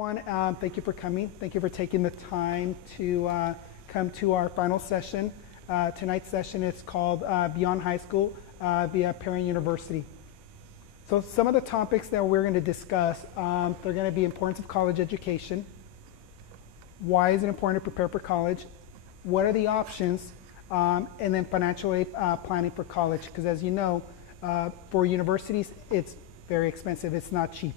everyone. Thank you for coming. Thank you for taking the time to come to our final session. Tonight's session is called Beyond High School via Parent University. So some of the topics that we're going to discuss, they're going to be importance of college education. Why is it important to prepare for college? What are the options? And then financial aid planning for college. Because as you know, for universities, it's very expensive. It's not cheap.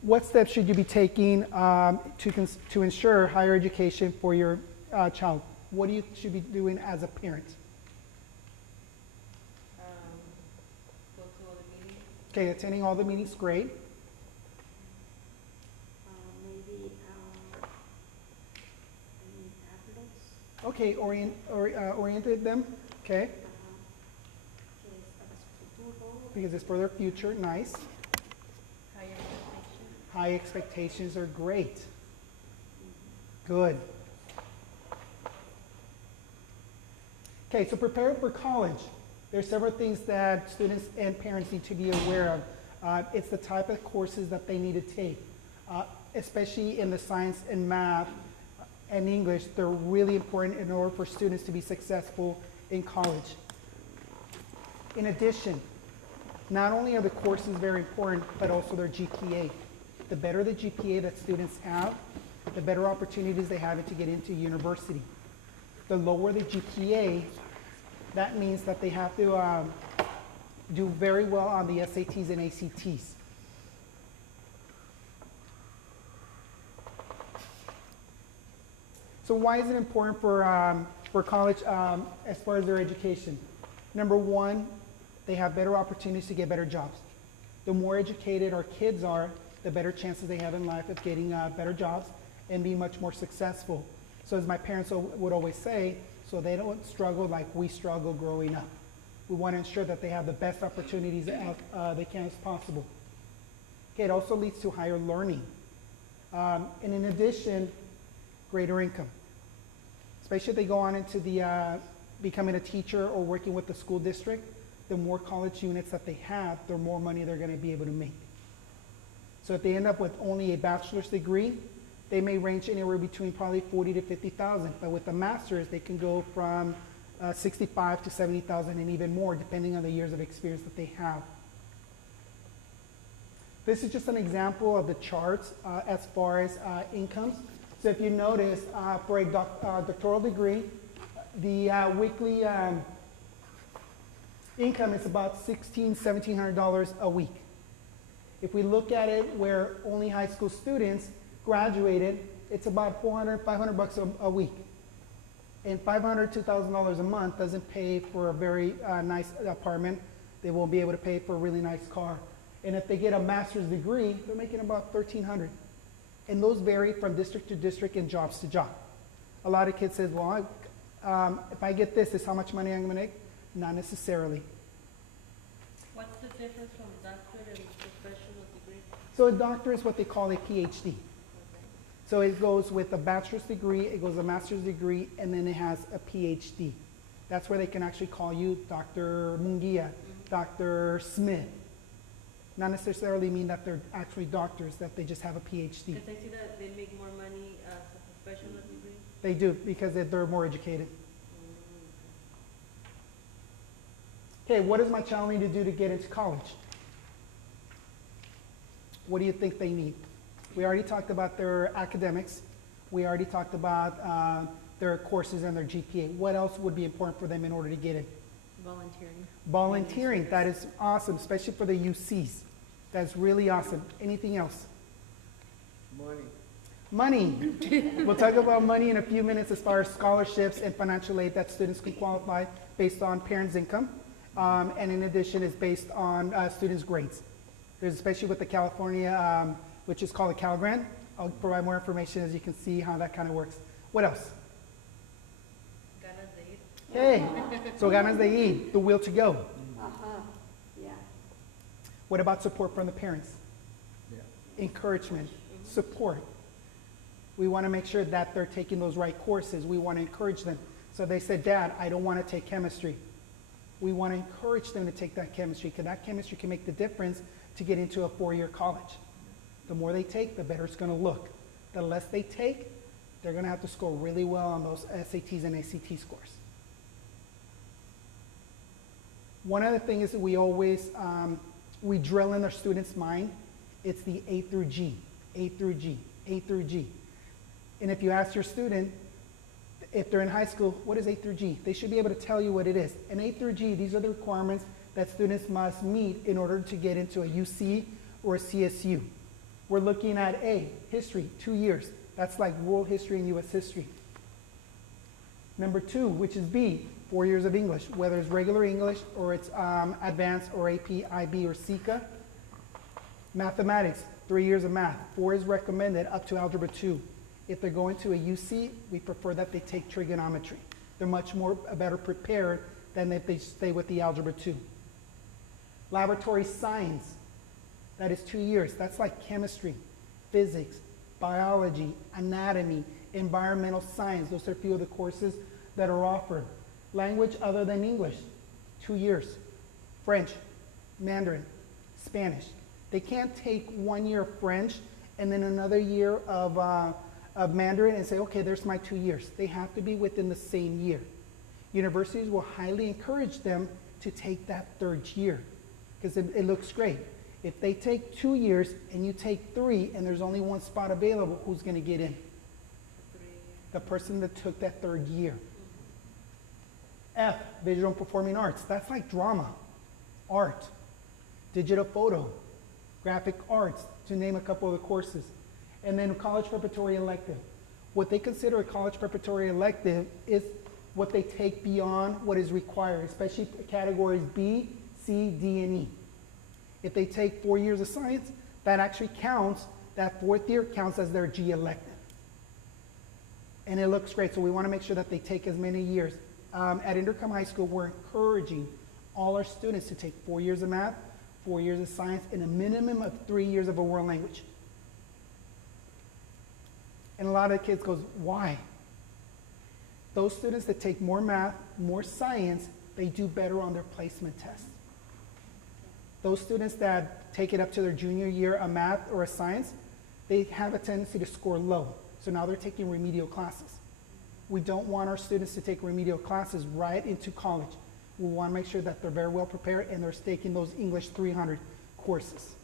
What steps should you be taking to ensure higher education for your child? What do you should be doing as a parent? Go to all the meetings. Okay, attending all the meetings, great. Maybe adults. Okay, oriented them, okay, because it's for their future, nice. Higher education. High expectations are great. Good. Okay, so preparing for college. There's several things that students and parents need to be aware of. It's the type of courses that they need to take, especially in the science and math and English. They're really important in order for students to be successful in college. In addition, not only are the courses very important, but also their GPA. The better the GPA that students have, the better opportunities they have to get into university. The lower the GPA, that means that they have to do very well on the SATs and ACTs. So why is it important for college as far as their education? Number one, they have better opportunities to get better jobs. The more educated our kids are, the better chances they have in life of getting better jobs and being much more successful. So as my parents would always say, so they don't struggle like we struggle growing up. We want to ensure that they have the best opportunities they can as possible. Okay, it also leads to higher learning. And in addition, greater income. Especially if they go on into the becoming a teacher or working with the school district, the more college units that they have, the more money they're going to be able to make. So if they end up with only a bachelor's degree, they may range anywhere between probably 40 to 50,000. But with a master's, they can go from 65 to 70,000 and even more, depending on the years of experience that they have. This is just an example of the charts as far as incomes. So if you notice, for a doctoral degree, the weekly income is about $1,600, $1,700 a week. If we look at it where only high school students graduated, it's about $400, $500 a week. And $500, $2,000 a month doesn't pay for a very nice apartment. They won't be able to pay for a really nice car. And if they get a master's degree, they're making about $1,300. And those vary from district to district and jobs to job. A lot of kids say, well, if I get this is how much money I'm going to make? Not necessarily. What's the difference from doctorate and professional degree? So a doctor is what they call a PhD. Okay. So it goes with a bachelor's degree, it goes a master's degree, and then it has a PhD. That's where they can actually call you Dr. Munguia, Dr. Smith. Not necessarily mean that they're actually doctors, that they just have a PhD. Because I see that they make more money as a professional degree. They do, because they're more educated. Okay, what does my child need to do to get into college? What do you think they need? We already talked about their academics. We already talked about their courses and their GPA. What else would be important for them in order to get in? Volunteering. Volunteering, that is awesome, especially for the UCs. That's really awesome. Anything else? Money. We'll talk about money in a few minutes as far as scholarships and financial aid that students can qualify based on parents' income. And in addition, it's based on students' grades. There's especially with the California, which is called a Cal Grant. I'll provide more information as you can see how that kind of works. What else? Ganas de ir. Hey, so ganas de ir, the will to go. Yeah. What about support from the parents? Yeah. Encouragement, support. We want to make sure that they're taking those right courses. We want to encourage them. So they said, Dad, I don't want to take chemistry. We want to encourage them to take that chemistry because that chemistry can make the difference to get into a four-year college. The more they take, the better it's going to look. The less they take, they're going to have to score really well on those SATs and ACT scores. One other thing is that we always, we drill in our students' mind, it's the A through G, A through G, A through G. And if you ask your student, if they're in high school, what is A through G? They should be able to tell you what it is. And A through G, these are the requirements that students must meet in order to get into a UC or a CSU. We're looking at A, history, 2 years. That's like world history and US history. Number 2, which is B, 4 years of English, whether it's regular English or it's advanced or AP, IB, or SECA. Mathematics, 3 years of math. 4 is recommended up to Algebra 2. If they're going to a UC, we prefer that they take trigonometry. They're much more better prepared than if they stay with the Algebra 2. Laboratory science, that is 2 years. That's like chemistry, physics, biology, anatomy, environmental science. Those are a few of the courses that are offered. Language other than English, 2 years. French, Mandarin, Spanish. They can't take 1 year of French and then another year of Mandarin and say, okay, there's my 2 years. They have to be within the same year. Universities will highly encourage them to take that third year because it looks great. If they take 2 years and you take 3 and there's only one spot available, who's going to get in? The person that took that third year. F, visual and performing arts. That's like drama, art, digital photo, graphic arts, to name a couple of the courses. And then college preparatory elective. What they consider a college preparatory elective is what they take beyond what is required, especially categories B, C, D, and E. If they take 4 years of science, that actually counts, that fourth year counts as their G elective. And it looks great, so we want to make sure that they take as many years. At Intercom High School, we're encouraging all our students to take 4 years of math, 4 years of science, and a minimum of 3 years of a world language. And a lot of kids goes, why? Those students that take more math, more science, they do better on their placement tests. Those students that take it up to their junior year of math or a science, they have a tendency to score low. So now they're taking remedial classes. We don't want our students to take remedial classes right into college. We want to make sure that they're very well prepared and they're taking those English 300 courses.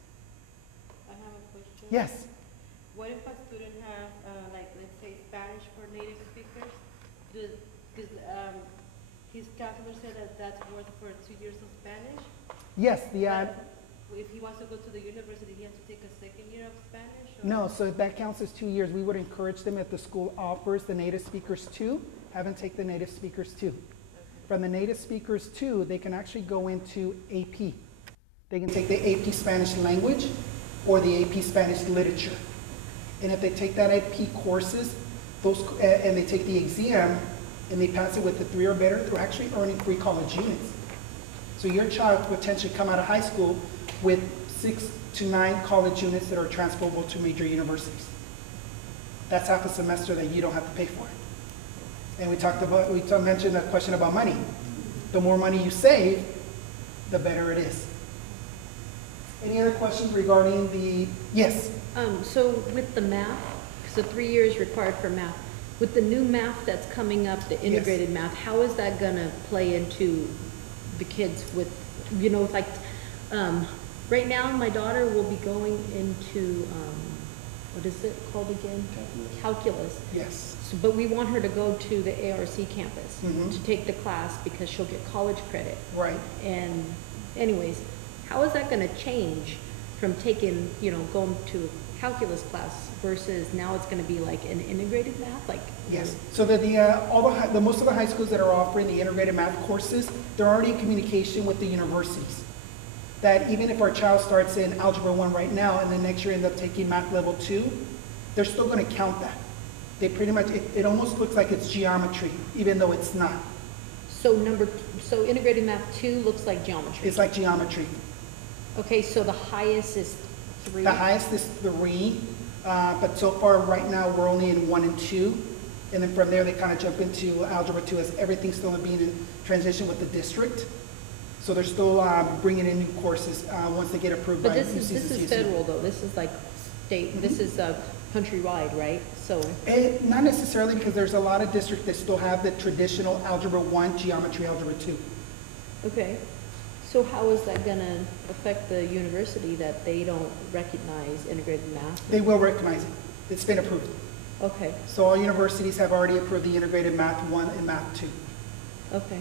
I have a question. Yes. What if a student has, like, let's say Spanish for native speakers? Does his counselor said that that's worth for 2 years of Spanish? Yes, But if he wants to go to the university, he has to take a second year of Spanish? Or? no, so that counts as 2 years. We would encourage them if the school offers the native speakers 2, have them take the native speakers 2. From the native speakers 2, they can actually go into AP. They can take the AP Spanish language or the AP Spanish literature. And if they take that AP courses, and they take the exam and they pass it with a 3 or better, they're actually earning free college units. So your child could potentially come out of high school with 6 to 9 college units that are transferable to major universities. That's half a semester that you don't have to pay for. And we mentioned a question about money. The more money you save, the better it is. Any other questions regarding the, yes? So with the math, so 3 years required for math, with the new math that's coming up, the integrated math, how is that gonna play into the kids with, you know, like, right now my daughter will be going into, what is it called again? Calculus. Yes. So, but we want her to go to the ARC campus Mhm. to take the class because she'll get college credit. Right. And anyways, how is that gonna change from taking, you know, going to a calculus class versus now it's gonna be like an integrated math, like? Yes. So that most of the high schools that are offering the integrated math courses, they're already in communication with the universities. That even if our child starts in Algebra 1 right now and then next year end up taking Math Level 2, they're still going to count that. They pretty much, it almost looks like it's geometry, even though it's not. So integrated math 2 looks like geometry. It's like geometry. Okay, so the highest is 3? The highest is 3, but so far right now we're only in 1 and 2. And then from there they kind of jump into Algebra 2 as everything's still being in transition with the district. So they're still bringing in new courses once they get approved by But UCCCSU. this is federal though, this is like state, this is countrywide, right? So, Not necessarily, because there's a lot of districts that still have the traditional Algebra 1, Geometry Algebra 2. okay. So how is that gonna affect the university that they don't recognize integrated math? They will recognize it. It's been approved. Okay, So all universities have already approved the integrated Math 1 and Math 2. okay.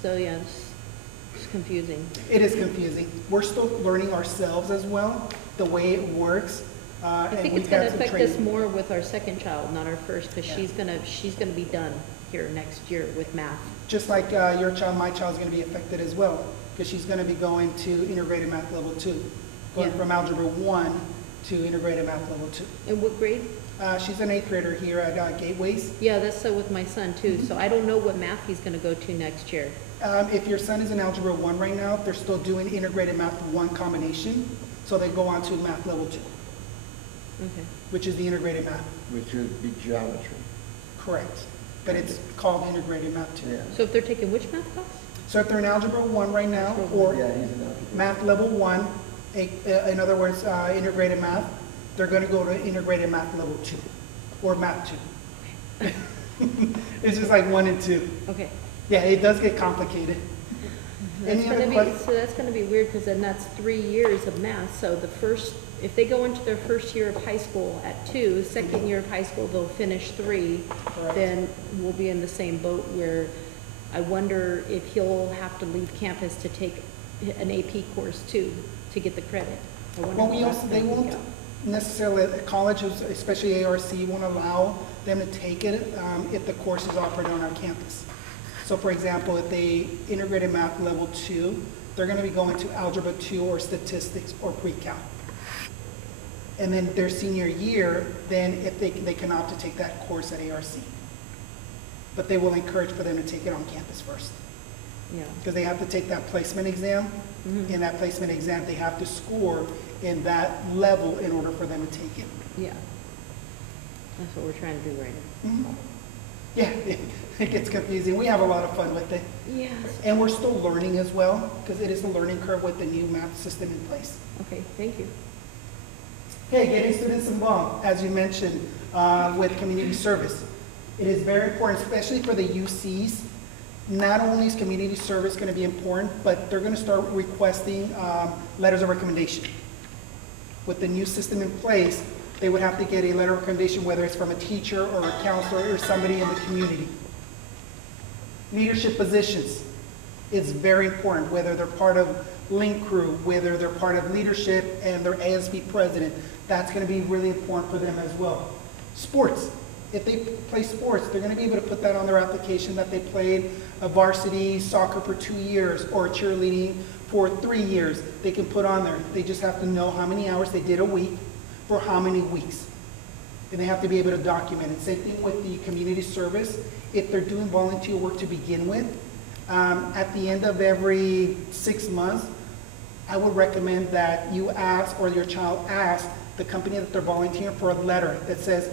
So yeah, it's confusing. It is confusing. We're still learning ourselves as well, the way it works. I and think we've it's gonna had some affect us training. more with our second child, not our first, because Yeah. she's gonna be done here next year with math. Just like your child, my child's going to be affected as well, because she's going to be going to integrated math level 2, going Yeah. from algebra 1 to integrated math level 2. And what grade? She's an 8th grader here at Gateways. Yeah, that's so with my son too, Mm-hmm. so I don't know what math he's gonna go to next year. If your son is in algebra 1 right now, they're still doing integrated math 1 combination, so they go on to math level 2, Okay. which is the integrated math. Which would be geometry. Correct. But it's called integrated math 2. Yeah. So if they're taking which math class? So if they're in algebra 1 right now, or Yeah, he's an algebra. math level 1, in other words, integrated math, they're going to go to integrated math level 2, or math 2. It's just like 1 and 2. Okay. Yeah, it does get complicated. That's Any other gonna be, questions? so that's gonna be weird, because then that's 3 years of math, so the first, if they go into their first year of high school at 2, second year of high school, they'll finish 3, Correct. then we'll be in the same boat where I wonder if he'll have to leave campus to take an AP course too, to get the credit. I wonder Well, how we that's also, they gonna work won't out. necessarily, colleges, especially ARC, won't allow them to take it if the course is offered on our campus. So for example, if they integrated math level 2, they're going to be going to algebra 2 or statistics or pre-cal. And then their senior year, then if they can opt to take that course at ARC. But they will encourage for them to take it on campus first, Yeah. because they have to take that placement exam. Mhm. In that placement exam, they have to score in that level in order for them to take it. Yeah. That's what we're trying to do right now. Mhm. Yeah, it gets confusing. We have a lot of fun with it. Yes. And we're still learning as well, because it is a learning curve with the new math system in place. Okay, thank you. Okay, getting students involved, as you mentioned, with community service. It is very important, especially for the UCs. Not only is community service going to be important, but they're going to start requesting letters of recommendation. With the new system in place, they would have to get a letter of recommendation, whether it's from a teacher or a counselor or somebody in the community. Leadership positions is very important, whether they're part of link crew, whether they're part of leadership and they're ASB president. That's going to be really important for them as well. Sports. If they play sports, they're going to be able to put that on their application that they played a varsity soccer for 2 years or cheerleading for 3 years. They can put on there. They just have to know how many hours they did a week for how many weeks. And they have to be able to document it. Same thing with the community service. If they're doing volunteer work to begin with, at the end of every 6 months, I would recommend that you ask, or your child ask, the company that they're volunteering for a letter that says,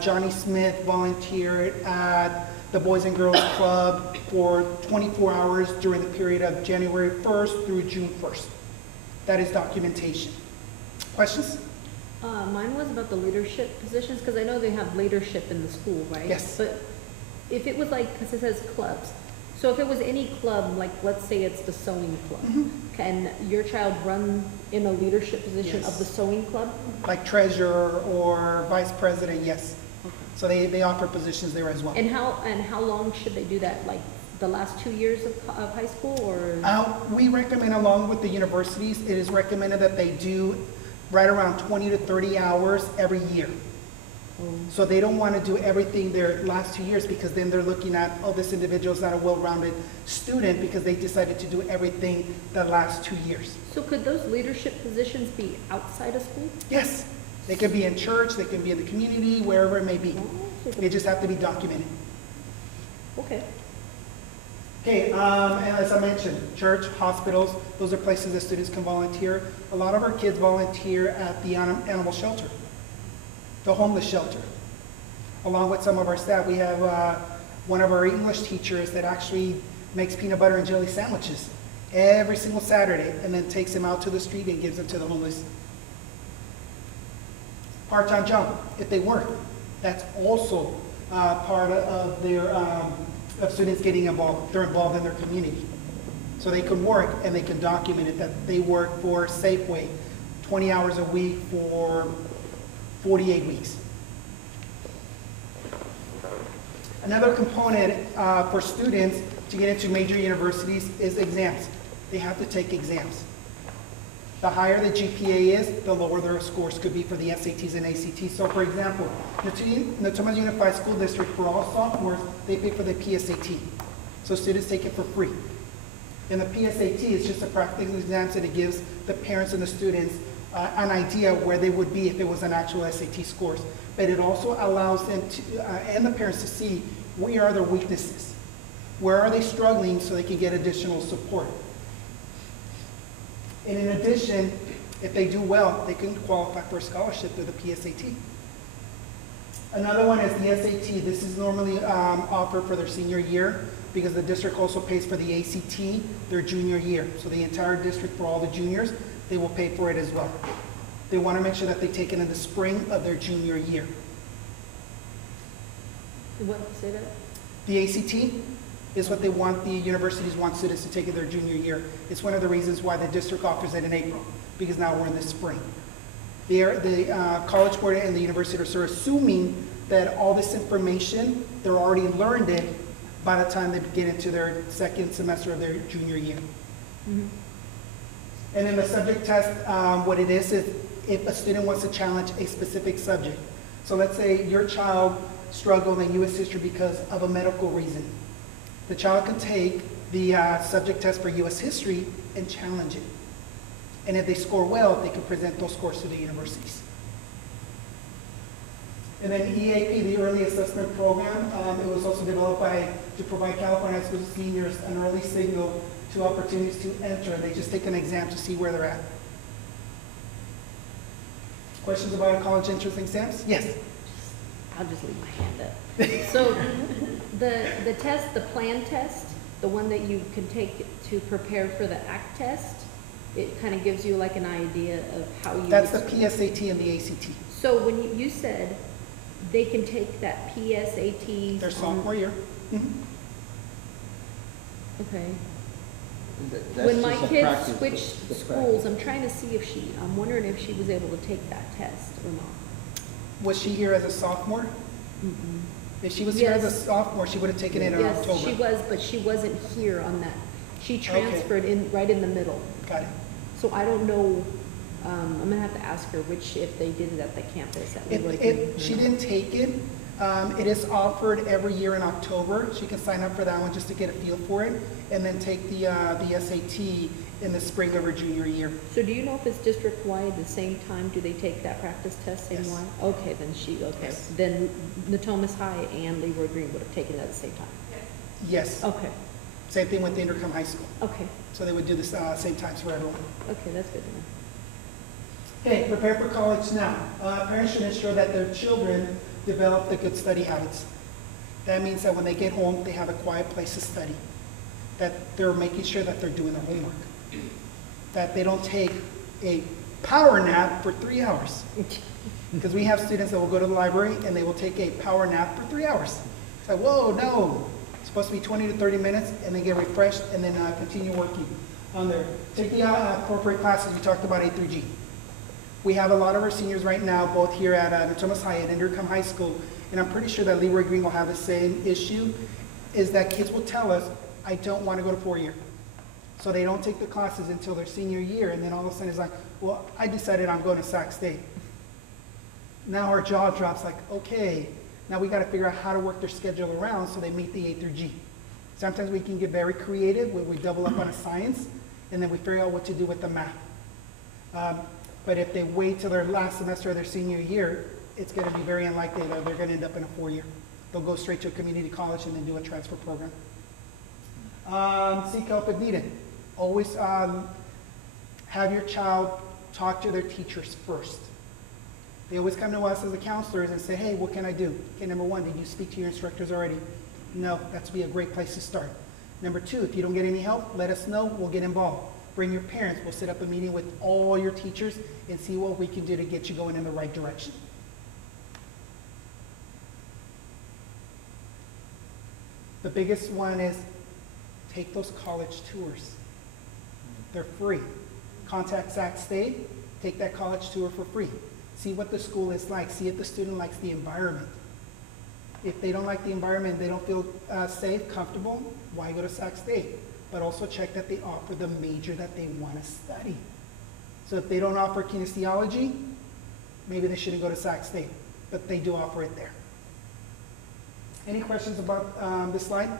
Johnny Smith volunteered at the Boys and Girls Club for 24 hours during the period of January 1st through June 1st. That is documentation. Questions? Mine was about the leadership positions, because I know they have leadership in the school, right? Yes. But if it was like, because it says clubs, so if it was any club, like let's say it's the sewing club, Mhm. can your child run in a leadership position of Yes. the sewing club? Like treasurer or vice president, yes. Okay. So they offer positions there as well. And how long should they do that? Like the last 2 years of high school, or? We recommend, along with the universities, it is recommended that they do right around 20 to 30 hours every year. So they don't want to do everything their last 2 years, because then they're looking at, oh, this individual is not a well-rounded student because they decided to do everything the last 2 years. So could those leadership positions be outside of school? Yes, they can be in church, they can be in the community, wherever it may be. They just have to be documented. Okay. Okay, and as I mentioned, church, hospitals, those are places that students can volunteer. A lot of our kids volunteer at the animal shelter, the homeless shelter. Along with some of our staff, we have one of our English teachers that actually makes peanut butter and jelly sandwiches every single Saturday and then takes them out to the street and gives them to the homeless. Part-time job, if they work, that's also part of their, of students getting involved. They're involved in their community. So they can work and they can document it that they work for Safeway 20 hours a week for 48 weeks. Another component for students to get into major universities is exams. They have to take exams. The higher the GPA is, the lower their scores could be for the SATs and ACTs. So for example, Natomas Unified School District, for all sophomores, they pay for the PSAT. So students take it for free. And the PSAT is just a practical exam that it gives the parents and the students an idea where they would be if it was an actual SAT scores. But it also allows them to, and the parents to see where are their weaknesses. Where are they struggling so they can get additional support. And in addition, if they do well, they can qualify for a scholarship through the PSAT. Another one is the SAT. This is normally offered for their senior year because the district also pays for the ACT their junior year. So the entire district for all the juniors, they will pay for it as well. They want to make sure that they take it in the spring of their junior year. What, say that? The ACT is what they want, the universities want students to take in their junior year. It's one of the reasons why the district offers it in April, because now we're in the spring. The College Board and the university are assuming that all this information, they're already learned it by the time they get into their second semester of their junior year. Mhm. And then the subject test, what it is if a student wants to challenge a specific subject. So let's say your child struggled in U.S. history because of a medical reason. The child can take the subject test for U.S. history and challenge it. And if they score well, they can present those scores to the universities. And then EAP, the Early Assessment Program, it was also developed to provide California high school seniors an early signal to opportunities to enter. They just take an exam to see where they're at. Questions about college entrance exams? Yes. I'll just leave my hand up. So the test, the plan test, the one that you can take to prepare for the ACT test, it kind of gives you like an idea of how you. That's the PSAT and the ACT. So when you said they can take that PSAT. Their sophomore year. Mhm. Okay. That's When my just a kids practice- switched the schools, practice. I'm trying to see if I'm wondering if she was able to take that test or not. Was she here as a sophomore? Mm-mm. If she was here as a Yes. sophomore, she would have taken it in Yes, October. she was, but she wasn't here on that. She transferred in, right in the middle. Got it. So I don't know, I'm gonna have to ask her if they did it at the campus at Leroy Green. If she didn't take it, it is offered every year in October. She can sign up for that one just to get a feel for it, and then take the SAT in the spring of her junior year. So do you know if it's district-wide, the same time, do they take that practice test same Yes. wide? Okay, then okay. Yes. Then Natomas High and Leroy Green would have taken it at the same time. Yes. Okay, Same thing with Intercom High School. okay, So they would do the same times for everyone. okay, that's good to know. Okay, prepare for college now. Parents should ensure that their children develop the good study habits. That means that when they get home, they have a quiet place to study. That they're making sure that they're doing their homework. That they don't take a power nap for 3 hours. Because we have students that will go to the library and they will take a power nap for 3 hours. It's like, whoa, no. It's supposed to be 20 to 30 minutes and they get refreshed and then continue working on there. Take the appropriate classes. We talked about A through G. We have a lot of our seniors right now, both here at Natomas High and Intercom High School, and I'm pretty sure that Leroy Green will have the same issue, is that kids will tell us, I don't want to go to 4-year. So they don't take the classes until their senior year, and then all of a sudden it's like, well, I decided I'm going to Sac State. Now our jaw drops like, okay, now we got to figure out how to work their schedule around so they meet the A through G. Sometimes we can get very creative where we double up on a science, and then we figure out what to do with the math. But if they wait till their last semester of their senior year, it's going to be very unlikely that they're going to end up in a 4-year. They'll go straight to a community college and then do a transfer program. Seek help if needed. Always have your child talk to their teachers first. They always come to us as the counselors and say, hey, what can I do? Okay, number one, did you speak to your instructors already? No, that's be a great place to start. Number two, if you don't get any help, let us know, we'll get involved. Bring your parents, we'll set up a meeting with all your teachers and see what we can do to get you going in the right direction. The biggest one is take those college tours. They're free. Contact Sac State, take that college tour for free. See what the school is like, see if the student likes the environment. If they don't like the environment, they don't feel safe, comfortable, why go to Sac State? But also check that they offer the major that they want to study. So if they don't offer kinesiology, maybe they shouldn't go to Sac State, but they do offer it there. Any questions about this slide?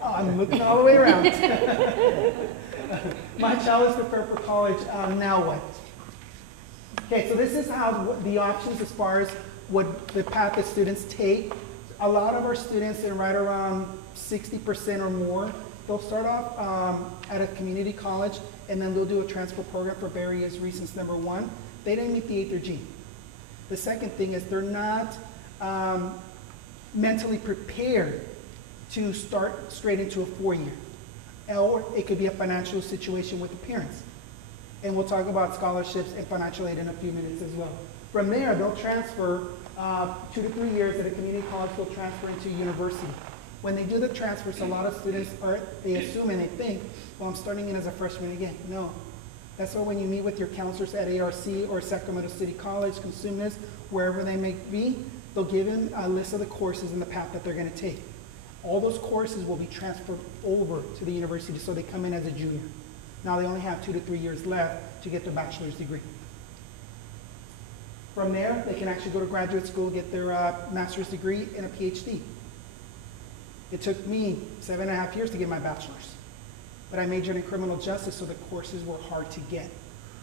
Oh, I'm looking all the way around. My child is prepared for college, now what? Okay, so this is how the options as far as what the path that students take. A lot of our students, and right around 60% or more, they'll start off at a community college and then they'll do a transfer program for various reasons. Number one, they didn't meet the A through G. The second thing is they're not mentally prepared to start straight into a 4-year. Or it could be a financial situation with the parents. And we'll talk about scholarships and financial aid in a few minutes as well. From there, they'll transfer 2 to 3 years at a community college, they'll transfer into university. When they do the transfers, a lot of students they assume and they think, well, I'm starting in as a freshman again. No. That's why when you meet with your counselors at ARC or Sacramento City College, Consumnes, wherever they may be, they'll give them a list of the courses and the path that they're going to take. All those courses will be transferred over to the university, so they come in as a junior. Now they only have 2 to 3 years left to get their bachelor's degree. From there, they can actually go to graduate school, get their master's degree and a PhD. It took me 7.5 years to get my bachelor's, but I majored in criminal justice, so the courses were hard to get.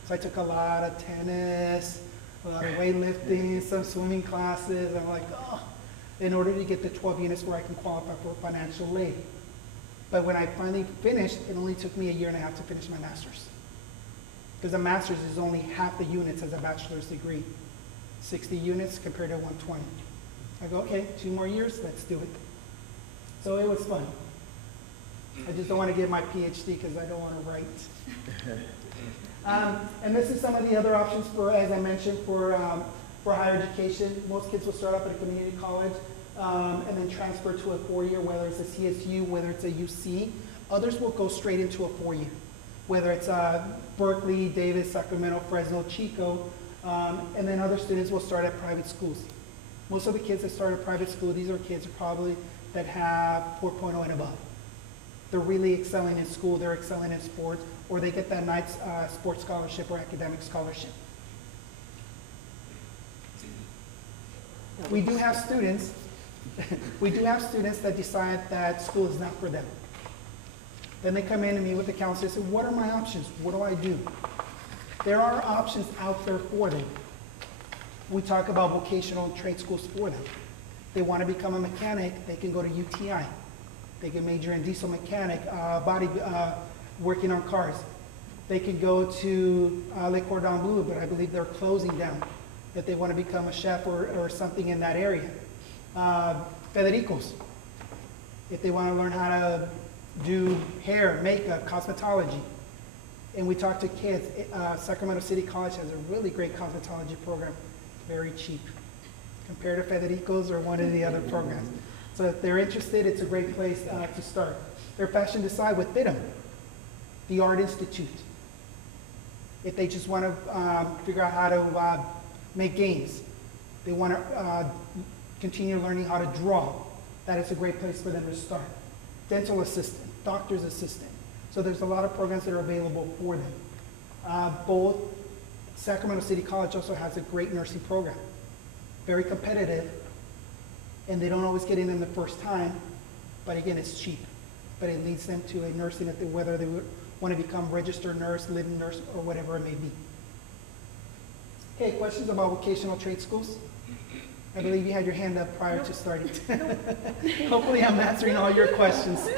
So I took a lot of tennis, a lot of weightlifting, some swimming classes. I'm like, oh, in order to get the 12 units where I can qualify for financial aid. But when I finally finished, it only took me 1.5 years to finish my master's. Because a master's is only half the units as a bachelor's degree. 60 units compared to 120. I go, okay, 2 more years, let's do it. So it was fun. I just don't want to get my PhD because I don't want to write. And this is some of the other options for, as I mentioned, for higher education. Most kids will start off at a community college and then transfer to a 4-year, whether it's a CSU, whether it's a UC. Others will go straight into a 4-year, whether it's Berkeley, Davis, Sacramento, Fresno, Chico, and then other students will start at private schools. Most of the kids that start at private school, these are kids probably that have 4.0 and above. They're really excelling in school, they're excelling in sports, or they get that nice sports scholarship or academic scholarship. We do have students, that decide that school is not for them. Then they come in and meet with the counselor and say, what are my options? What do I do? There are options out there for them. We talk about vocational trade schools for them. They want to become a mechanic, they can go to UTI. They can major in diesel mechanic, working on cars. They can go to Le Cordon Bleu, but I believe they're closing down if they want to become a chef or something in that area. Federico's, if they want to learn how to do hair, makeup, cosmetology. And we talk to kids. Sacramento City College has a really great cosmetology program, very cheap, compared to Federico's or one of the other programs. So if they're interested, it's a great place to start. Their fashion decide with FITM, the Art Institute. If they just want to figure out how to make games, they want to continue learning how to draw, that is a great place for them to start. Dental assistant, doctor's assistant. So there's a lot of programs that are available for them. Both Sacramento City College also has a great nursing program, very competitive, and they don't always get in the first time, but again, it's cheap. But it leads them to a nursing, whether they want to become registered nurse, living nurse, or whatever it may be. Okay, questions about vocational trade schools? I believe you had your hand up prior to starting. Hopefully I'm answering all your questions. So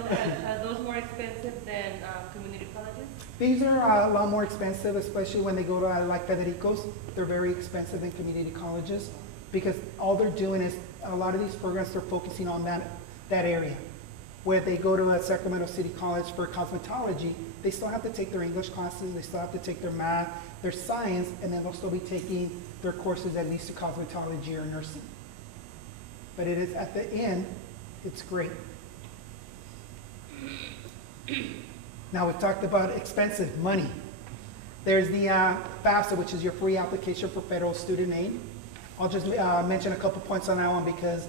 are those more expensive than community colleges? These are a lot more expensive, especially when they go to like Federico's. They're very expensive in community colleges. because all they're doing is, a lot of these programs are focusing on that area. Where they go to a Sacramento City College for cosmetology, they still have to take their English classes, they still have to take their math, their science, and then they'll still be taking their courses at least to cosmetology or nursing. But it is, at the end, it's great. Now we've talked about expensive money. There's the FAFSA, which is your free application for federal student aid. I'll just mention a couple points on that one because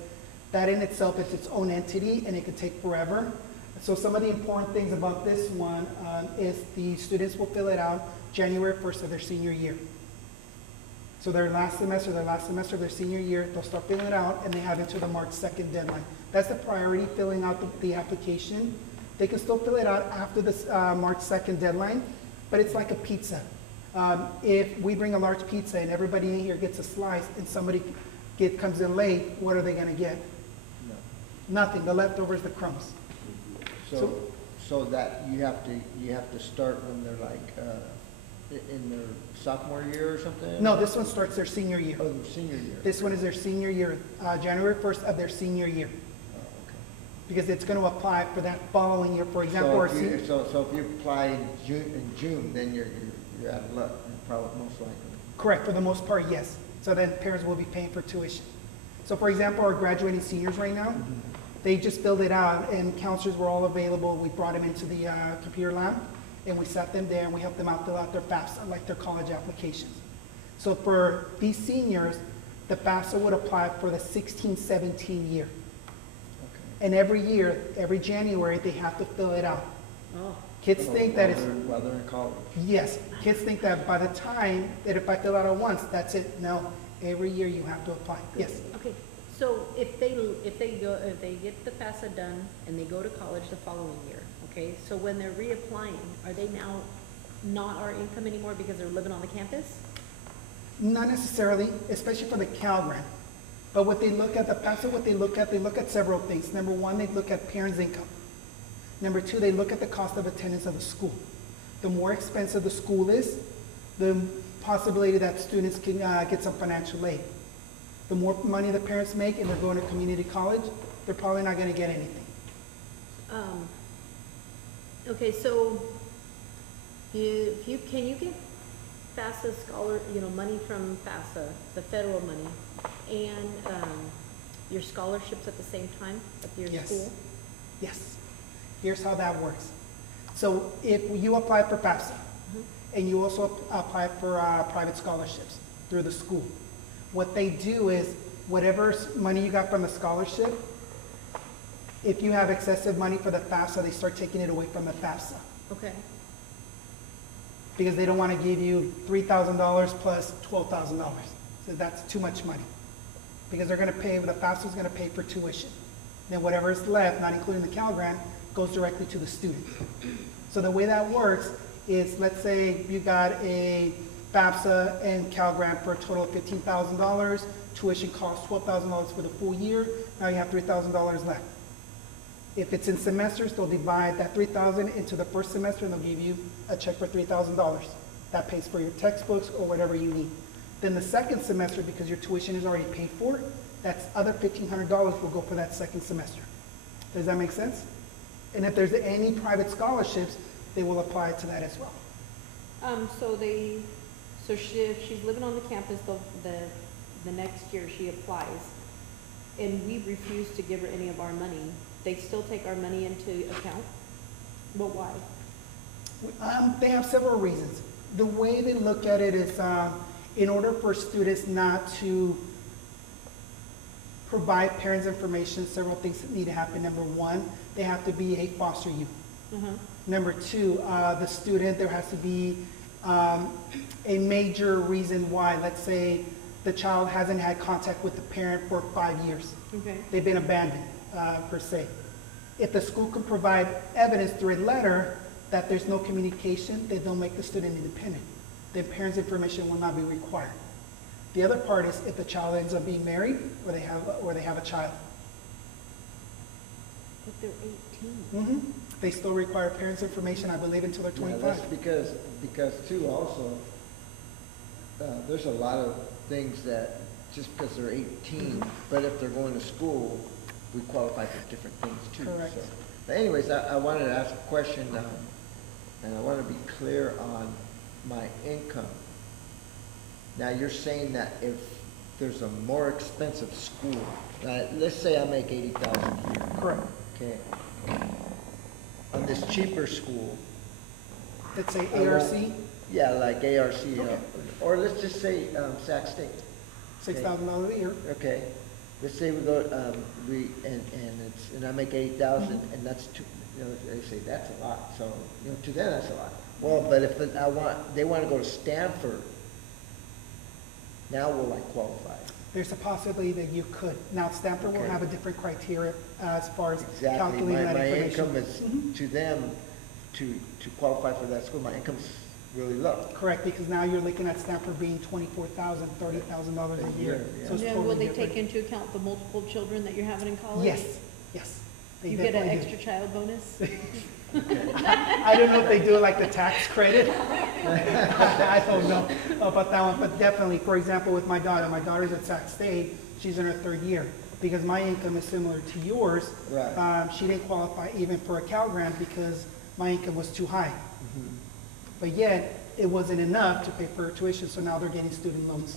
that in itself is its own entity and it could take forever. So some of the important things about this one is the students will fill it out January 1st of their senior year. So their last semester of their senior year, they'll start filling it out and they have until the March 2nd deadline. That's the priority, filling out the application. They can still fill it out after this March 2nd deadline, but it's like a pizza. If we bring a large pizza and everybody in here gets a slice and somebody comes in late, what are they gonna get? No. Nothing, the leftovers, the crumbs. So that you have to start when they're like, in their sophomore year or something? No, this one starts their senior year. Oh, their senior year. This one is their senior year, January 1st of their senior year. Oh, okay. Because it's gonna apply for that following year, for example, our So if senior. you, so if you apply in June, then you're out of luck, probably most likely. Correct, for the most part, yes. So then parents will be paying for tuition. So for example, our graduating seniors right now, they just filled it out and counselors were all available. We brought them into the computer lab and we sat them there and we helped them out fill out their FAFSA, like their college applications. So for these seniors, the FAFSA would apply for the 16-17 year. Okay. And every year, every January, they have to fill it out. Oh, Kids think that it's, While they're in college. yes, kids think that by the time that if I fill out it once, that's it. No, every year you have to apply. Yes. okay. So if they get the FAFSA done and they go to college the following year, okay? So when they're reapplying, are they now not our income anymore because they're living on the campus? Not necessarily, especially for the Cal Grant. But what they look at, the FAFSA, what they look at several things. Number one, they look at parents' income. Number two, they look at the cost of attendance of the school. The more expensive the school is, the possibility that students can get some financial aid. The more money the parents make and they're going to community college, they're probably not going to get anything. Okay, so can you get FAFSA money from FAFSA, the federal money, and your scholarships at the same time at your Yes. school? Yes. Here's how that works. So if you apply for FAFSA, and you also apply for private scholarships through the school, what they do is whatever money you got from the scholarship, if you have excessive money for the FAFSA, they start taking it away from the FAFSA Okay. because they don't want to give you $3,000 plus $12,000. So that's too much money because they're going to pay, the FAFSA is going to pay for tuition. Then whatever is left, not including the Cal Grant, goes directly to the student. So the way that works is, let's say you got a FAFSA and Cal Grant for a total of $15,000. Tuition costs $12,000 for the full year. Now you have $3,000 left. If it's in semesters, they'll divide that $3,000 into the first semester and they'll give you a check for $3,000. That pays for your textbooks or whatever you need. Then the second semester, because your tuition is already paid for, that's other $1,500 will go for that second semester. Does that make sense? And if there's any private scholarships, they will apply to that as well. If she's living on the campus the next year she applies, and we refuse to give her any of our money, they still take our money into account? But why? They have several reasons. The way they look at it is in order for students not to provide parents information, several things that need to happen. Number one, they have to be a foster youth. Number two, the student, there has to be a major reason why. Let's say the child hasn't had contact with the parent for 5 years. Okay. They've been abandoned, per se. If the school can provide evidence through a letter that there's no communication, then they'll make the student independent. Then parents' information will not be required. The other part is if the child ends up being married or they have a child. But they're 18. They still require parents' information, I believe, until they're Yeah, 25. that's because too also, there's a lot of things that just because they're 18, but if they're going to school, we qualify for different things too. Correct. So, but anyways, I wanted to ask a question, and I want to be clear on my income. Now, you're saying that if there's a more expensive school, let's say I make 80,000 a year, Correct. okay? On this cheaper school, Let's say I ARC, won't- yeah, like ARC, Okay. or let's just say Sac State. $6,000 a year. Okay, let's say we go, and I make 80,000, and that's too, they say that's a lot, so, to them, that's a lot. Well, but if they want to go to Stanford, now will I qualify? There's a possibility that you could. Now, Stanford will Okay. have a different criteria as far as Exactly, calculating that my information. income is, to them, to qualify for that school, my income's really low. Correct, because now you're looking at Stanford being $24,000, $30,000 a year. Yeah. So it's Now, will totally they take different. into account the multiple children that you're having in college? Yes, yes. They You get an definitely extra child bonus? do. I don't know if they do it like the tax credit. I don't know about that one, but definitely, for example, with my daughter's at Sac State, she's in her 3rd year. Because my income is similar to yours, Right. she didn't qualify even for a Cal Grant because my income was too high. But yet, it wasn't enough to pay for her tuition, so now they're getting student loans.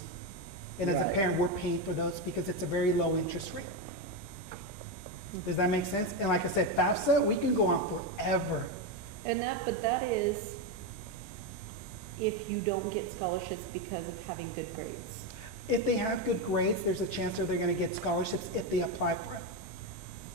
And as a Right. parent, we're paying for those because it's a very low interest rate. Does that make sense? And like I said, FAFSA, we can go on forever. But that is if you don't get scholarships because of having good grades. If they have good grades, there's a chance that they're gonna get scholarships if they apply for it.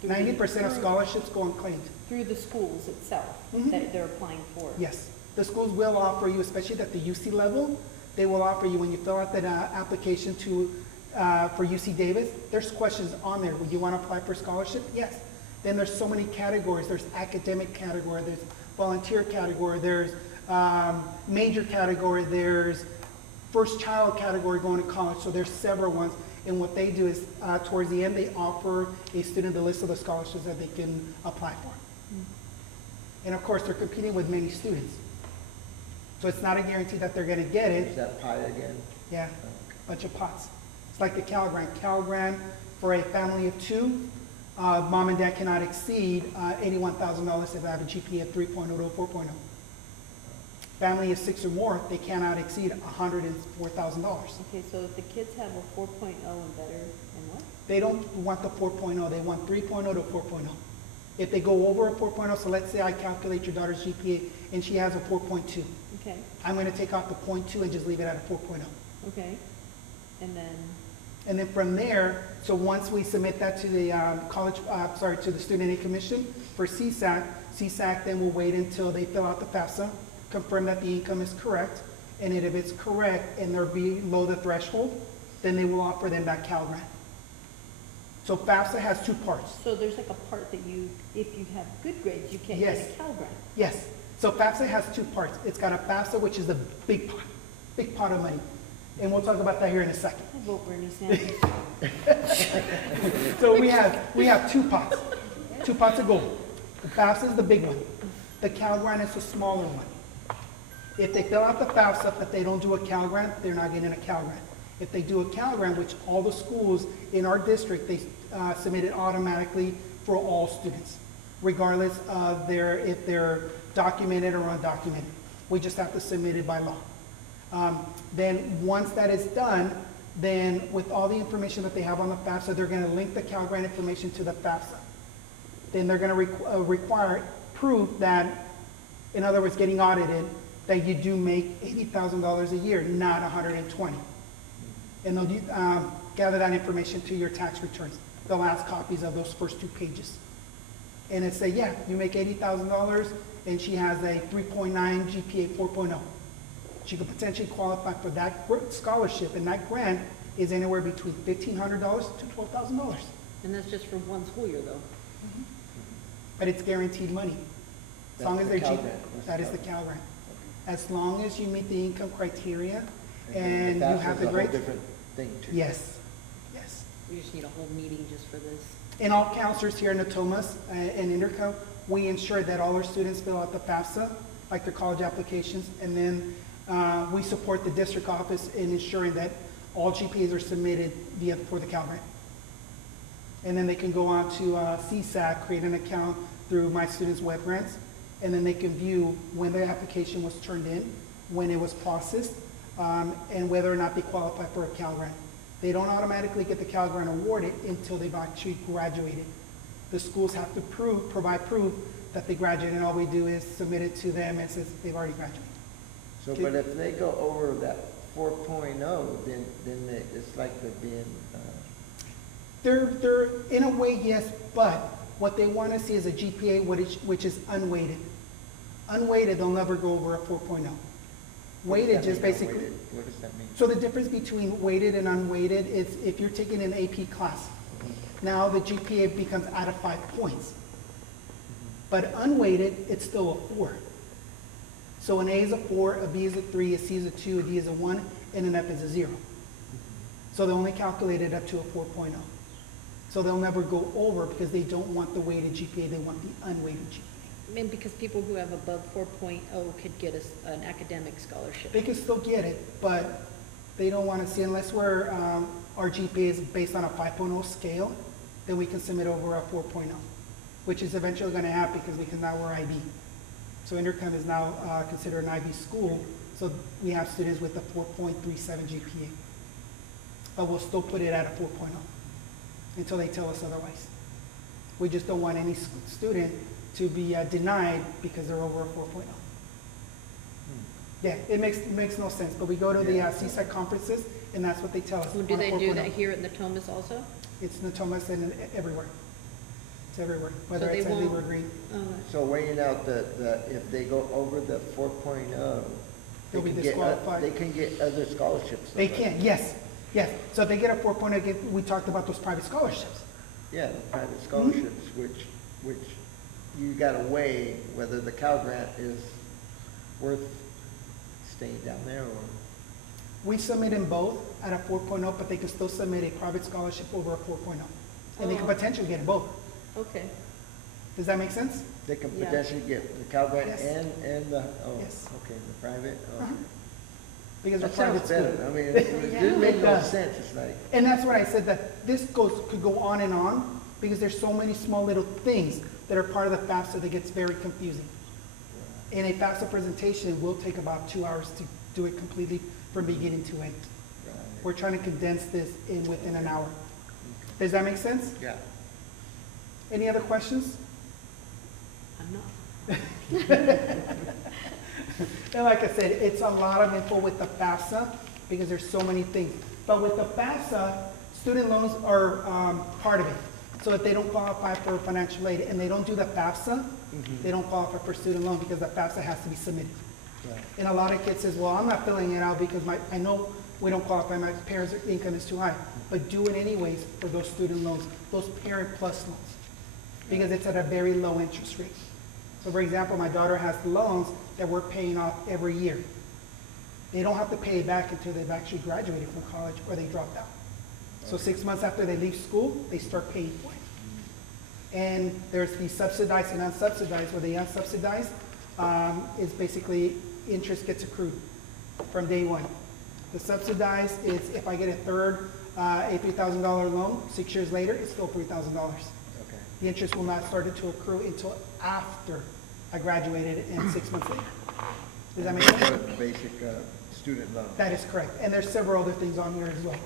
Through 90% of through- scholarships go unclaimed. Through the schools itself Mhm. that they're applying for. Yes, the schools will offer you, especially at the UC level, they will offer you, when you fill out that application for UC Davis, there's questions on there. Would you want to apply for a scholarship? Yes. Then there's so many categories. There's academic category, there's volunteer category, there's major category, there's first child category going to college. So there's several ones. And what they do is, towards the end, they offer a student the list of the scholarships that they can apply for. And of course, they're competing with many students. So it's not a guarantee that they're going to get Is it. that pie again? Yeah, bunch of pots. It's like the Cal Grant. Cal Grant, for a family of 2, mom and dad cannot exceed $81,000 if they have a GPA of 3.0 to 4.0. Family of 6 or more, they cannot exceed $104,000. Okay, so if the kids have a 4.0 and better, and what? They don't want the 4.0, they want 3.0 to 4.0. If they go over a 4.0, so let's say I calculate your daughter's GPA and she has a 4.2. Okay, I'm going to take off the 0.2 and just leave it at a 4.0. okay. And then, And then from there, so once we submit that to the to the Student Aid Commission for CSAC, CSAC then will wait until they fill out the FAFSA, confirm that the income is correct, and if it's correct and they're below the threshold, then they will offer them that Cal Grant. So FAFSA has 2 parts. so there's like a part that if you have good grades, you can't Yes. get a Cal Grant. Yes, so FAFSA has 2 parts. It's got a FAFSA, which is the big pot of money. And we'll talk about that here in a second. I vote Bernie Sanders. So we have 2 pots, 2 pots of gold. The FAFSA is the big one. The Cal Grant is the smaller one. If they fill out the FAFSA but they don't do a Cal Grant, they're not getting a Cal Grant. If they do a Cal Grant, which all the schools in our district, they submit it automatically for all students, regardless of if they're documented or undocumented. We just have to submit it by law. Then once that is done, then with all the information that they have on the FAFSA, they're going to link the Cal Grant information to the FAFSA. Then they're going to require proof that, in other words, getting audited, that you do make $80,000 a year, not $120,000. And they'll gather that information to your tax returns. They'll ask copies of those first 2 pages. And it say, yeah, you make $80,000 and she has a 3.9 GPA 4.0. She could potentially qualify for that scholarship, and that grant is anywhere between $1,500 to $12,000. And that's just for one school year though. But it's guaranteed money. As long as That's the they're Cal G, Grant. That's the that is Cal the Cal Grant. As long as you meet the income criteria then and the you FAFSA have is the a whole grades. different thing too. Yes, yes. We just need a whole meeting just for this. And all counselors here in Natomas and Intercom, we ensure that all our students fill out the FAFSA, like their college applications, and then we support the district office in ensuring that all GPAs are submitted for the Cal Grant. And then they can go on to CSAC, create an account through My Students Web Grants, and then they can view when the application was turned in, when it was processed, and whether or not they qualify for a Cal Grant. They don't automatically get the Cal Grant awarded until they've actually graduated. The schools have to provide proof that they graduated, and all we do is submit it to them and says they've already graduated. So, but if they go over that 4.0, then it's like they're being, They're in a way, yes, but what they want to see is a GPA which is unweighted. Unweighted, they'll never go over a 4.0. what does Weighted that just mean, basically, unweighted? What does that mean? so the difference between weighted and unweighted is if you're taking an AP class, now the GPA becomes out of 5 points. But unweighted, it's still a 4. So an A is a 4, a B is a 3, a C is a 2, a D is a 1, and an F is a 0. So they only calculate it up to a 4.0. So they'll never go over because they don't want the weighted GPA, they want the unweighted GPA. And because people who have above 4.0 could get an academic scholarship. They can still get it, but they don't want to see, unless our GPA is based on a 5.0 scale, then we can submit over a 4.0, which is eventually going to happen because now we're IB. So Intercom is now considered an IB school, so we have students with a 4.37 GPA. But we'll still put it at a 4.0 until they tell us otherwise. We just don't want any student to be denied because they're over a 4.0. Yeah, it makes no sense, but we go to the CSAC conferences, and that's what they tell us. So do on a they do 4.0. that here at Natomas also? It's Natomas and everywhere. It's everywhere, whether they it's at won't- Libra Green. So weighing out if they go over the 4.0, They'll be they disqualified. can get other scholarships. They though, can, right? yes, yes. So if they get a 4.0, again, we talked about those private scholarships. Yeah, the private scholarships, which you gotta weigh whether the Cal Grant is worth staying down there or. We submit in both at a 4.0, but they can still submit a private scholarship over a 4.0. And they can Oh. potentially get both. Okay. Does that make sense? They can Yeah. potentially get the Cal Grant Yes. and the, oh, Yes. okay, the private, oh. Uh-huh. Because they're That private sounds school. better, I mean, it Yeah. didn't make It no does. sense, it's like, And that's what I said, that this could go on and on, because there's so many small little things that are part of the FAFSA that gets very confusing. And a FAFSA presentation will take about 2 hours to do it completely from beginning to end. right, We're trying to condense this within an hour. Does that make sense? yeah. Any other questions? I'm not. And like I said, it's a lot of info with the FAFSA because there's so many things. But with the FAFSA, student loans are part of it. So if they don't qualify for financial aid and they don't do the FAFSA, they don't qualify for student loan because the FAFSA has to be submitted. Right. And a lot of kids says, well, I'm not filling it out because I know we don't qualify, my parents' income is too high. But do it anyways for those student loans, those parent plus loans, because it's at a very low interest rate. So for example, my daughter has loans that we're paying off every year. They don't have to pay it back until they've actually graduated from college or they dropped out. So 6 months after they leave school, they start paying for it. And there's the subsidized and unsubsidized, where the unsubsidized is basically interest gets accrued from day one. The subsidized is if I get a third, a $3,000 loan, 6 years later, it's still $3,000. Okay. The interest will not start to accrue until after I graduated and 6 months later. Does that make sense? The basic student loan. That is correct. And there's several other things on here as well.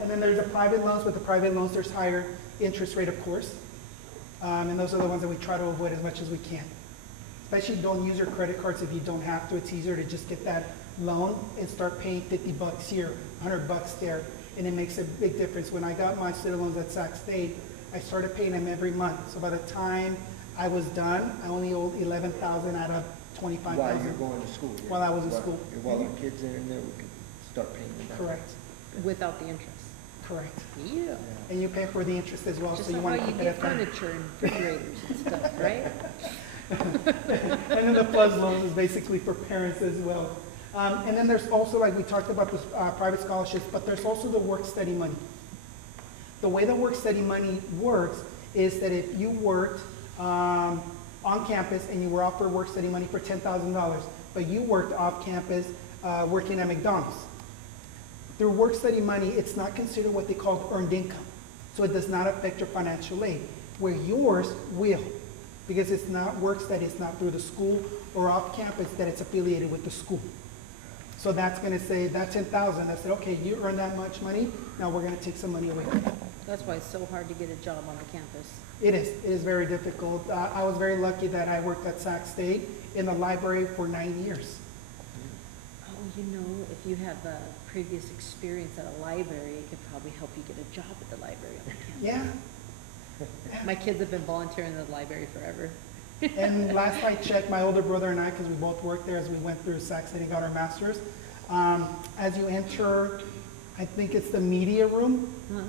And then there's the private loans. With the private loans, there's higher interest rate, of course. And those are the ones that we try to avoid as much as we can. Especially don't use your credit cards if you don't have to. It's easier to just get that loan and start paying $50 here, $100 there. And it makes a big difference. When I got my student loans at Sac State, I started paying them every month. So by the time I was done, I only owed $11,000 out of $25,000. While you're going to school. yeah. While I was in school. While our kids are in there, we can start paying them back. Correct, Without the interest. correct. Yeah. Yeah. And you pay for the interest as well, Just so you like want how to you keep it get at that. furniture and refrigerators and stuff, right? And then the plus loans is basically for parents as well. And then there's also, like we talked about, this private scholarships, but there's also the work-study money. The way the work-study money works is that if you worked on campus and you were offered work-study money for $10,000, but you worked off campus working at McDonald's, Through work study money, it's not considered what they call earned income. So it does not affect your financial aid, where yours will, because it's not work study, it's not through the school or off campus, that it's affiliated with the school. So that's gonna say, that 10,000, I said, okay, you earn that much money, now we're gonna take some money away from you. That's why it's so hard to get a job on the campus. It is very difficult. I was very lucky that I worked at Sac State in the library for 9 years. Oh, you know, if you have a previous experience at a library, it could probably help you get a job at the library on the campus. Yeah. My kids have been volunteering in the library forever. And last I checked, my older brother and I, because we both worked there as we went through Sac State and got our masters, as you enter, I think it's the media room, Huh?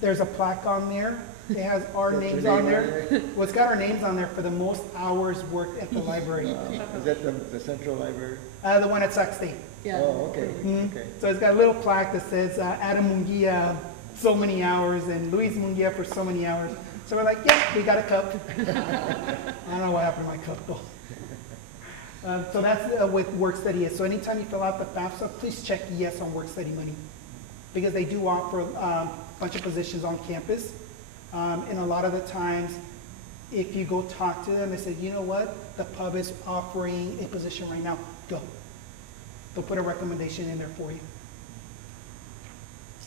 there's a plaque on there. It has our Got your names name on on there. there? Well, it's got our names on there for the most hours worked at the library. Is that the central library? The one at Sac State. Yeah. Oh, okay, Mhm. okay. So it's got a little plaque that says Adam Munguia so many hours and Luis Munguia for so many hours. So we're like, yeah, we got a cup. I don't know what happened to my cup though. So that's what work study is. So anytime you fill out the FAFSA, please check yes on work study money, because they do offer a bunch of positions on campus. And a lot of the times, if you go talk to them, they say, you know what, the pub is offering a position right now, go. They'll put a recommendation in there for you.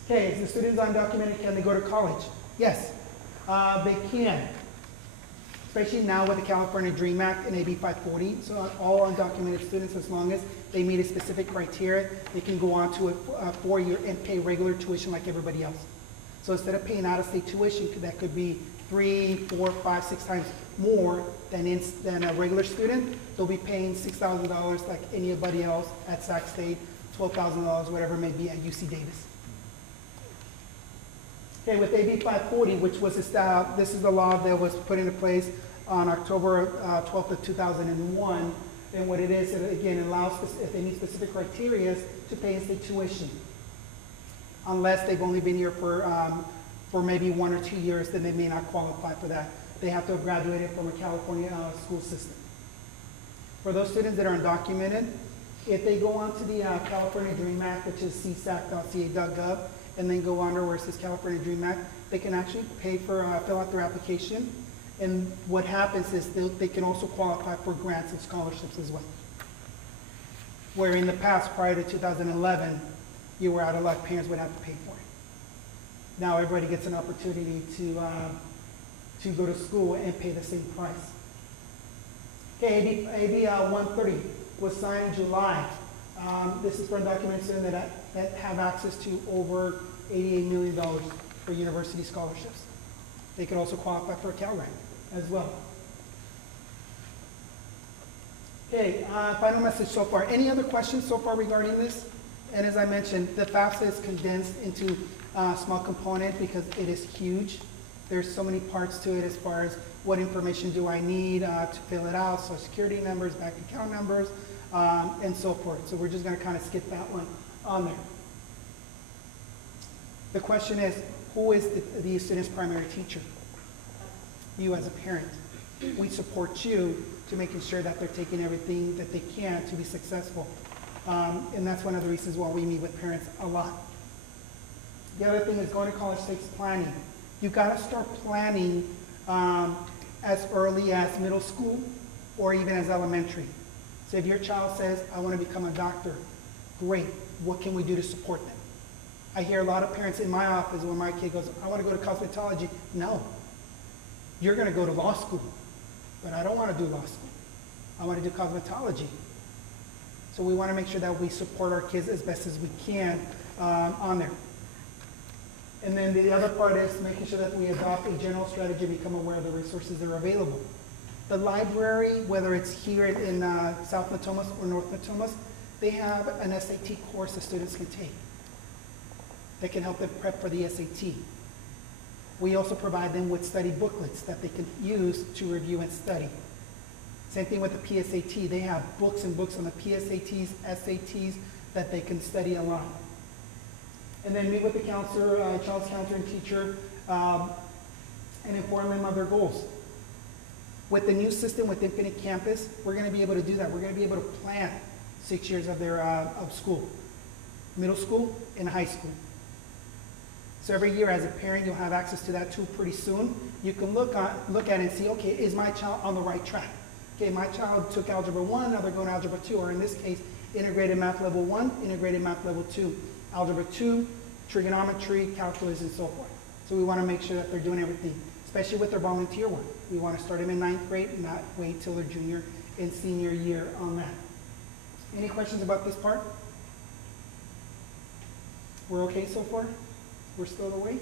Okay, is the students undocumented, can they go to college? Yes, they can. Especially now with the California DREAM Act and AB 540. So all undocumented students, as long as they meet a specific criteria, they can go on to a 4-year and pay regular tuition like everybody else. So instead of paying out-of-state tuition, that could be 3, 4, 5, 6 times more than a regular student, they'll be paying $6,000 like anybody else at Sac State, $12,000, whatever it may be at UC Davis. Okay, with AB 540, which was established, this is the law that was put into place on October 12th of 2001. And what it is, it again allows, if they meet specific criteria, to pay in-state tuition. Unless they've only been here for maybe 1 or 2 years, then they may not qualify for that. They have to have graduated from a California school system. For those students that are undocumented, if they go on to the California DREAM Act, which is csac.ca.gov, and then go under where it says California DREAM Act, they can actually pay for, fill out their application. And what happens is they can also qualify for grants and scholarships as well. Where in the past, prior to 2011, you were out of luck, parents would have to pay for it. Now everybody gets an opportunity to go to school and pay the same price. Okay, AB 130 was signed in July. This is for undocumented students that have access to over $88 million for university scholarships. They could also qualify for a Cal Grant as well. Okay, final message so far. Any other questions so far regarding this? And as I mentioned, the FAFSA is condensed into a small component because it is huge. There's so many parts to it as far as what information do I need to fill it out, social security numbers, bank account numbers, and so forth. So we're just going to kind of skip that one on there. The question is, who is the student's primary teacher? You as a parent. We support you to making sure that they're taking everything that they can to be successful. And that's one of the reasons why we meet with parents a lot. The other thing is going to college takes planning. You've got to start planning as early as middle school or even as elementary. So if your child says, I want to become a doctor, great. What can we do to support them? I hear a lot of parents in my office when my kid goes, I want to go to cosmetology. No, you're going to go to law school, but I don't want to do law school. I want to do cosmetology. So we want to make sure that we support our kids as best as we can on there. And then the other part is making sure that we adopt a general strategy and become aware of the resources that are available. The library, whether it's here in South Natomas or North Natomas, they have an SAT course that students can take that can help them prep for the SAT. We also provide them with study booklets that they can use to review and study. Same thing with the PSAT. They have books and books on the PSATs, SATs that they can study along. And then meet with the counselor, child's counselor and teacher, and inform them of their goals. With the new system with Infinite Campus, we're going to be able to do that. We're going to be able to plan 6 years of their of school. middle school, and high school. So every year as a parent, you'll have access to that tool pretty soon. You can look at it and see, okay, is my child on the right track? Okay, my child took Algebra 1, now they're going to Algebra 2, or in this case, Integrated Math Level 1, Integrated Math Level 2, Algebra 2, Trigonometry, Calculus, and so forth. So we want to make sure that they're doing everything, especially with their volunteer work. We want to start them in 9th grade and not wait till their junior and senior year on that. Any questions about this part? We're okay so far? We're still awake?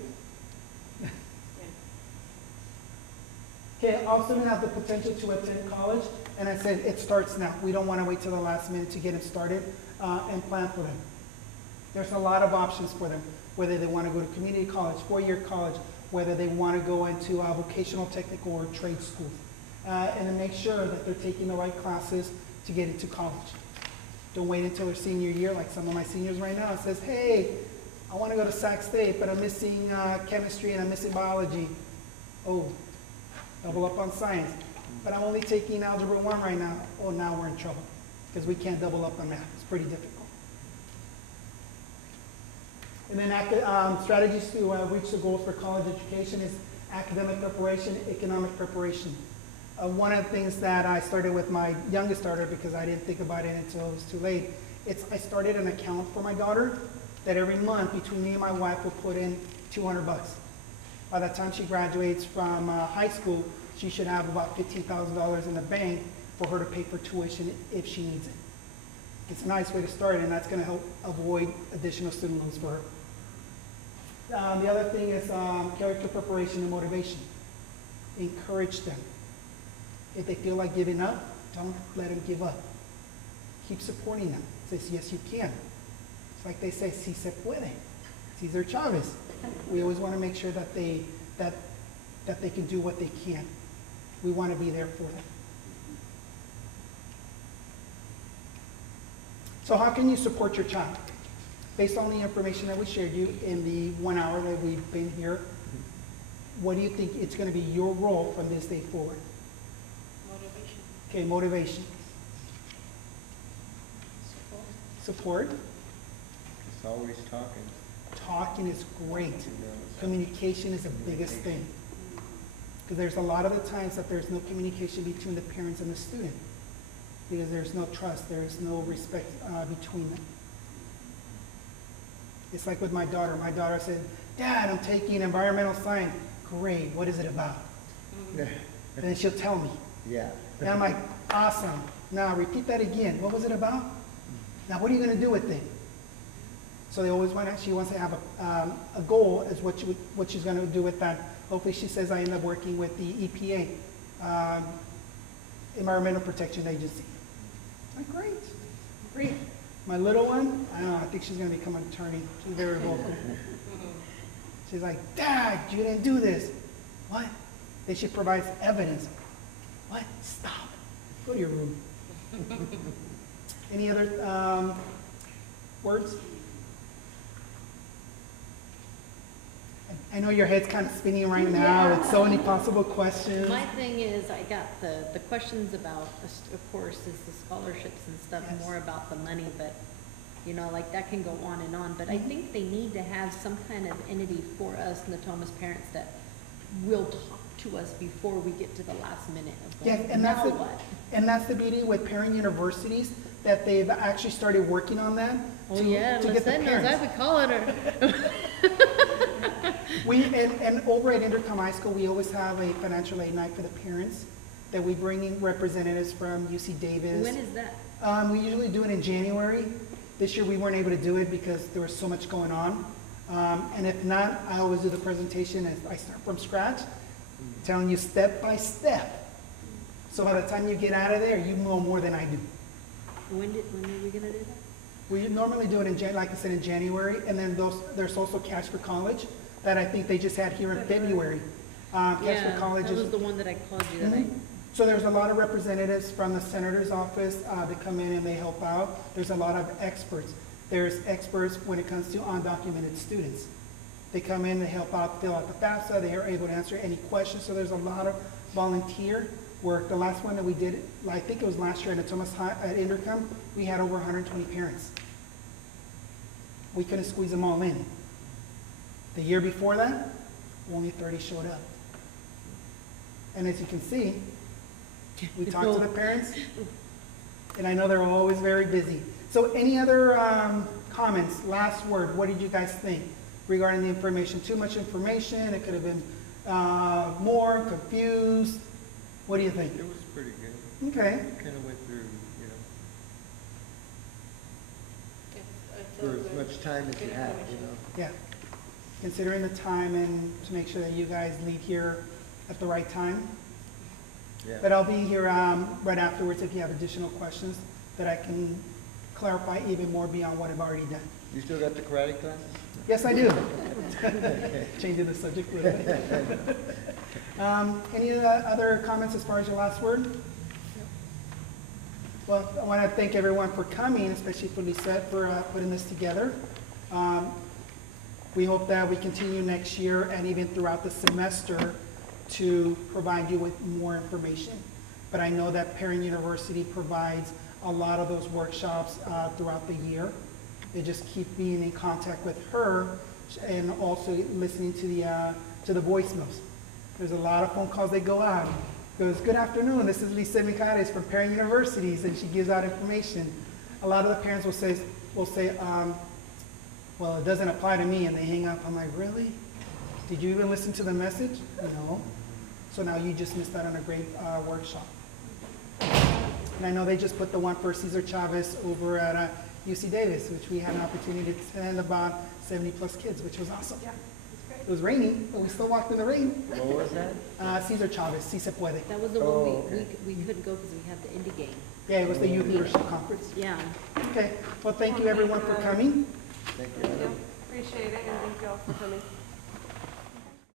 Okay, all students have the potential to attend college, and I said it starts now. We don't want to wait till the last minute to get them started and plan for them. There's a lot of options for them, whether they want to go to community college, four-year college, whether they want to go into vocational, technical, or trade schools, and then make sure that they're taking the right classes to get into college. Don't wait until their senior year, like some of my seniors right now. It says, hey, I want to go to Sac State, but I'm missing chemistry and I'm missing biology. Oh, double up on science. But I'm only taking Algebra 1 right now. Oh, now we're in trouble because we can't double up on math. It's pretty difficult. And then strategies to reach the goals for college education is academic preparation, economic preparation. One of the things that I started with my youngest daughter, because I didn't think about it until it was too late, I started an account for my daughter that every month between me and my wife will put in $200. By the time she graduates from high school, she should have about $15,000 in the bank for her to pay for tuition if she needs it. It's a nice way to start, and that's going to help avoid additional student loans for her. The other thing is character preparation and motivation. Encourage them. If they feel like giving up, don't let them give up. Keep supporting them. Say, yes, you can. It's like they say, si se puede. Cesar Chavez. We always want to make sure that they can do what they can. We want to be there for them. So how can you support your child? Based on the information that we shared you in the 1 hour that we've been here, what do you think it's going to be your role from this day forward? Motivation. Okay, motivation. Support. It's always talking. Talking is great. Communication is the biggest thing. Because there's a lot of the times that there's no communication between the parents and the student. Because there's no trust, there's no respect between them. It's like with my daughter. My daughter said, Dad, I'm taking environmental science. Great, what is it about? And then she'll tell me. Yeah. And I'm like, awesome. Now repeat that again. What was it about? Now what are you going to do with it? So they always she wants to have a goal as what she's going to do with that. Hopefully she says I end up working with the EPA, Environmental Protection Agency. I'm like, great, great. My little one, I don't know, I think she's going to become an attorney. She's very vocal. She's like, Dad, you didn't do this. What? Then she provides evidence. What? Stop. Go to your room. Any other words? I know your head's kind of spinning right now with so many possible questions. My thing is, I got the questions about, of course, is the scholarships and stuff, Yes. more about the money, but, you know, like that can go on and on. But I think they need to have some kind of entity for us, Natomas parents, that will talk to us before we get to the last minute of Yeah, going, and that's now the, what? and that's the beauty with parent universities, that they've actually started working on that Oh, to yeah, get the Lisette knows, I parents. would call it a, And over at Intercom High School, we always have a financial aid night for the parents that we bring in representatives from UC Davis. when is that? We usually do it in January. This year we weren't able to do it because there was so much going on. And if not, I always do the presentation as I start from scratch, telling you step by step. So by the time you get out of there, you know more than I do. When are we gonna do that? We normally do it in like I said, in January, and then there's also Cash for College that I think they just had here in February. Cash Yeah, for College that is. was the one that I called you that I, Mhm. So there's a lot of representatives from the senator's office that come in and they help out. There's a lot of experts. There's experts when it comes to undocumented students. They come in, they help out, fill out the FAFSA, they are able to answer any questions. So there's a lot of volunteer work. The last one that we did, I think it was last year at Thomas High, at Intercom, we had over 120 parents. we couldn't squeeze them all in. The year before that, only 30 showed up. And as you can see, we talked to the parents, and I know they're always very busy. So any other comments, last word, what did you guys think regarding the information? Too much information, it could have been more, confused. What do you think? It was pretty good. Okay. Kind of went through, It's For all as good. much time as you Good have, information. Yeah, considering the time and to make sure that you guys leave here at the right time. Yeah. But I'll be here right afterwards if you have additional questions that I can clarify even more beyond what I've already done. You still got the karate classes? Yes, I do. Changing the subject a little bit. Any other comments as far as your last word? Well, I want to thank everyone for coming, especially for Lisette for putting this together. We hope that we continue next year and even throughout the semester to provide you with more information. But I know that Parent University provides a lot of those workshops throughout the year. They just keep being in contact with her and also listening to the voicemails. There's a lot of phone calls that go out. It goes, good afternoon, this is Lisa Mijares from Parent Universities, and she gives out information. A lot of the parents will say, well, it doesn't apply to me, and they hang up. I'm like, really? Did you even listen to the message? No. So now you just missed out on a great workshop. And I know they just put the one for Cesar Chavez over at UC Davis, which we had an opportunity to attend about 70 plus kids, which was awesome. Yeah, it's great. It was raining, but we still walked in the rain. What was that? Cesar Chavez, Si Se Puede. That was the Oh, one okay. we couldn't go because we had the indie game. Yeah, it was the youth leadership conference. Yeah. Okay, well, thank you everyone for coming. Thank you. Thank you. Appreciate it, and thank you all for coming.